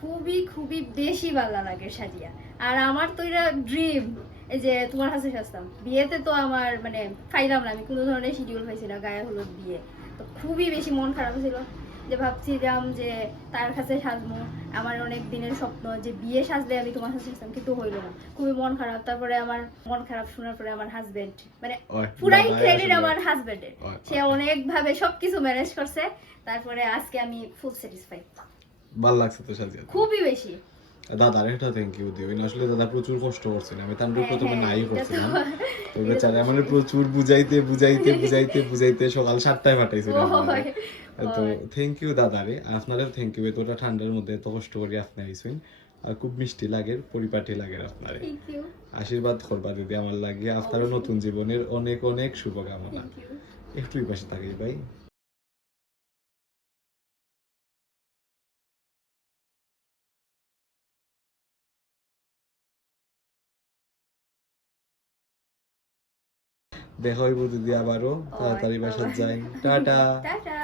খুবই খুবই বেশি ভালো লাগে সাজিয়া। আর আমার তো এটা ড্রিম, এই যে তোমার হাতে সাজতাম বিয়েতে। তো আমার মানে পাইলাম না, আমি কোনো ধরনের শিডিউল পাইছি না গায়ে হলুদ বিয়ে। তো খুবই বেশি মন খারাপ ছিল, যে ভাবছিলাম যে তার কাছে সাজবো। আমার অনেক দিনের স্বপ্ন যে বিয়ে সাজলে আমি তোমার কাছে সাজতাম, কিন্তু হইলো না। খুবই মন খারাপ। তারপরে আমার মন খারাপ শোনার পরে আমার হাজবেন্ড, মানে পুরাই ক্রেডিট আমার হাজবেন্ডের। সে অনেক ভাবে সবকিছু ম্যানেজ করছে। তারপরে আজকে আমি ফুল স্যাটিসফাইড। ভালো লাগছে তো সাজিয়া, খুবই বেশি। দাদার একটা থ্যাংক ইউ দিও। আসলে দাদা প্রচুর কষ্ট করছেন, আমি তার হ্যাঁ, প্রথমে হ্যাঁ, নাই এটা তো করছিলাম। তো এটা তো বেচারা মানে অবশ্যই। প্রচুর বুঝাইতে সকাল 7টায় পাঠাইছিল আমারে। ওই, তো ওই। থ্যাংক ইউ দাদারে, আপনারও থ্যাংক ইউ। এতটা ঠান্ডার মধ্যে এত কষ্ট করে আপনি আইছেন, আর খুব মিষ্টি লাগে, পরিপাটি লাগে আপনারে। Thank you. আশীর্বাদ করবা দিদি আমার লাগে, আপনারও নতুন জীবনের অনেক অনেক শুভকামনা। Thank you. একটুই পাশে থাকি ভাই। দেখা হইব দিদি আবারও, তাড়াতাড়ি বাসার যাই। টাটা। টাটা।